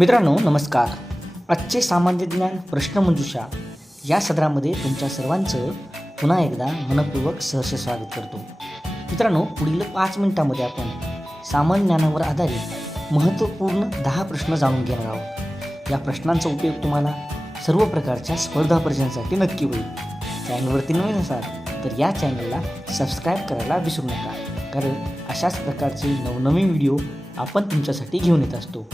मित्रांनो नमस्कार. आजचे सामान्य ज्ञान प्रश्नमंजुषा या सदरामध्ये तुमच्या सर्वांचं पुन्हा एकदा मनपूर्वक सहर्ष स्वागत करतो. मित्रांनो पुढील पाच मिनिटामध्ये आपण सामान्य ज्ञानावर आधारित महत्त्वपूर्ण दहा प्रश्न जाणून घेणार आहोत. या प्रश्नांचा उपयोग तुम्हाला सर्व प्रकारच्या स्पर्धा परीक्षांसाठी नक्की होईल. चॅनलवरती नवीन असाल तर या चॅनलला सबस्क्राईब करायला विसरू नका. कारण अशाच प्रकारचे नवनवीन व्हिडिओ आपण तुमच्यासाठी घेऊन येत असतो.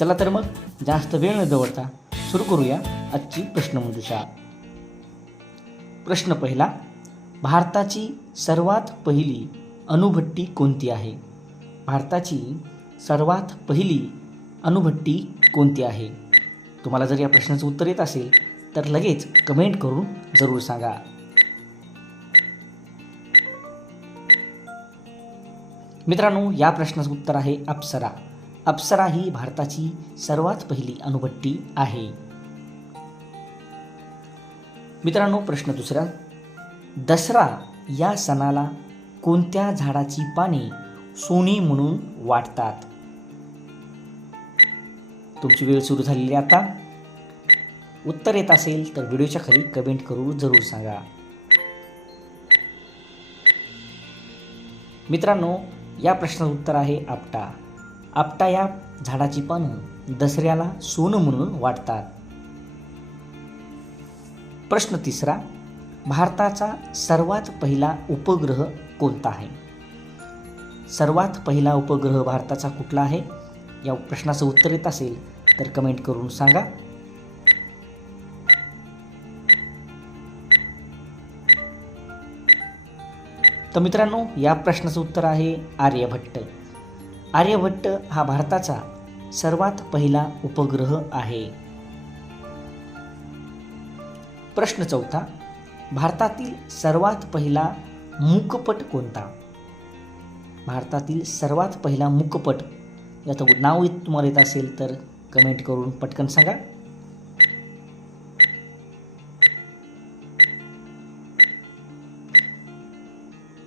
चला तर मग जास्त वेळ न दवडता सुरू करूया आजची प्रश्नमंजुषा. प्रश्न पहिला भारताची सर्वात पहिली अणुभट्टी कोणती आहे? भारताची सर्वात पहिली अणुभट्टी कोणती आहे? तुम्हाला जर या प्रश्नाचं उत्तर येत असेल तर लगेच कमेंट करून जरूर सांगा. मित्रांनो या प्रश्नाचं उत्तर आहे अप्सरा. अप्सरा ही भारताची सर्वात पहिली अणुभट्टी आहे. मित्रांनो प्रश्न दुसरा. दसरा या सणाला कोणत्या झाडाची पाने सोनी म्हणून वाटतात? तुमची वेळ सुरू झालेली आता. उत्तर येत असेल तर व्हिडिओच्या खाली कमेंट करून जरूर सांगा. मित्रांनो या प्रश्नाचं उत्तर आहे आपटा. आपटा या झाडाची पानं दसऱ्याला सोनं म्हणून वाटतात. प्रश्न तिसरा भारताचा सर्वात पहिला उपग्रह कोणता आहे? सर्वात पहिला उपग्रह भारताचा कुठला आहे? या प्रश्नाचं उत्तर येत असेल तर कमेंट करून सांगा. तर मित्रांनो या प्रश्नाचं उत्तर आहे आर्यभट्ट. आर्यभट्ट हा भारताचा सर्वात पहिला उपग्रह आहे. प्रश्न चौथा भारतातील सर्वात पहिला मूकपट कोणता? भारतातील सर्वात पहिला मूकपट याचं नाव तुम्हाला येत असेल तर कमेंट करून पटकन सांगा.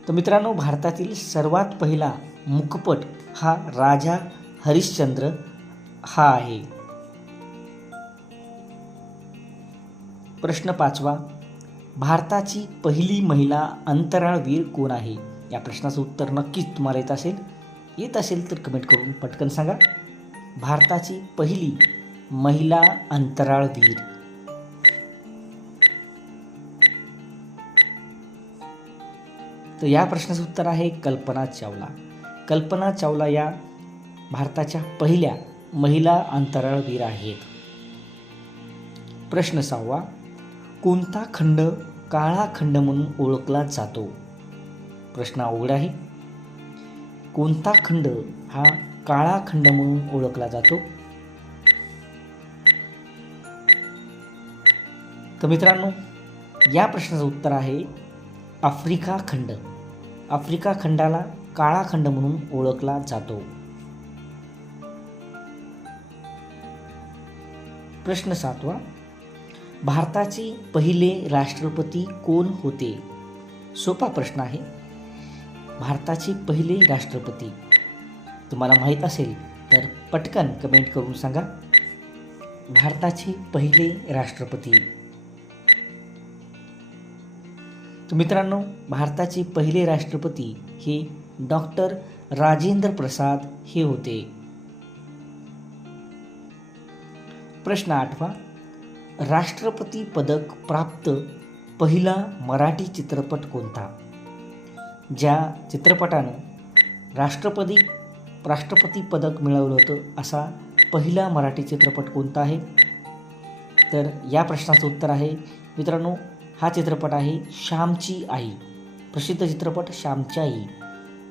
तर मित्रांनो भारतातील सर्वात पहिला मुकपट हा राजा हरिश्चंद्र हा आहे. प्रश्न पाचवा भारताची पहिली महिला अंतराळवीर कोण आहे? या प्रश्नाचं उत्तर नक्कीच तुम्हाला येत असेल. येत असेल तर कमेंट करून पटकन सांगा. भारताची पहिली महिला अंतराळवीर. तर या प्रश्नाचं उत्तर आहे कल्पना चावला. कल्पना चावला या भारताच्या पहिल्या महिला अंतराळवीर आहेत. प्रश्न सहावा कोणता खंड काळा खंड म्हणून ओळखला जातो? प्रश्न अवघड आहे. कोणता खंड हा काळा खंड म्हणून ओळखला जातो? तर मित्रांनो या प्रश्नाचं उत्तर आहे आफ्रिका खंड. आफ्रिका खंडाला काळाखंड म्हणून ओळखला जातो. प्रश्न सातवा. भारताचे पहिले राष्ट्रपती कोण होते? सोपा प्रश्न आहे. भारताचे पहिले राष्ट्रपती. तुम्हाला माहीत असेल तर पटकन कमेंट करून सांगा. भारताचे पहिले राष्ट्रपती. मित्रांनो भारताचे पहिले राष्ट्रपती हे डॉक्टर राजेंद्र प्रसाद हे होते. प्रश्न आठवा. राष्ट्रपती पदक प्राप्त पहिला मराठी चित्रपट कोणता? ज्या चित्रपटानं राष्ट्रपती राष्ट्रपती पदक मिळवलं होतं असा पहिला मराठी चित्रपट कोणता आहे? तर या प्रश्नाचं उत्तर आहे मित्रांनो हा चित्रपट आहे श्यामची आई. प्रसिद्ध चित्रपट श्यामची आई.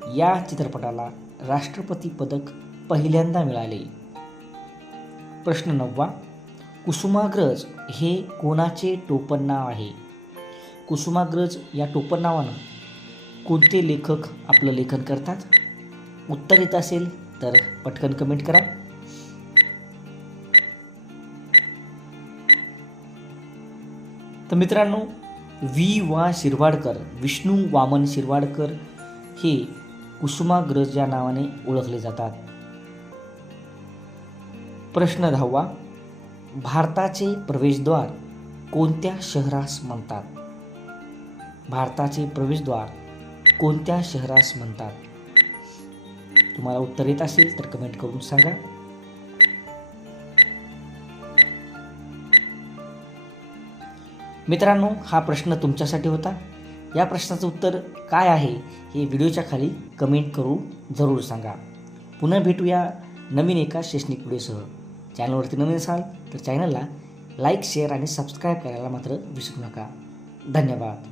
या चित्रपटाला राष्ट्रपती पदक पहिल्यांदा मिळाले. प्रश्न नववा कुसुमाग्रज हे कोणाचे टोपण नाव आहे? कुसुमाग्रज या टोपण नावानं कोणते लेखक आपलं लेखन करतात? उत्तर येत असेल तर पटकन कमेंट करा. तर मित्रांनो वी वा. शिरवाडकर विष्णू वामन शिरवाडकर हे कुसुमाग्रज या नावाने ओळखले जातात. प्रश्न दहावा भारताचे प्रवेशद्वार कोणत्या शहरास म्हणतात? भारताचे प्रवेशद्वार कोणत्या शहरास म्हणतात? तुम्हाला उत्तर येत असेल तर कमेंट करून सांगा. मित्रांनो हा प्रश्न तुमच्यासाठी होता. या प्रश्नाचं उत्तर काय आहे हे व्हिडिओच्या खाली कमेंट करून जरूर सांगा. पुन्हा भेटूया नवीन एका शैक्षणिक व्हिडिओसह. चॅनलवरती नवीन असाल तर चॅनलला लाईक शेअर आणि सबस्क्राईब करायला मात्र विसरू नका. धन्यवाद.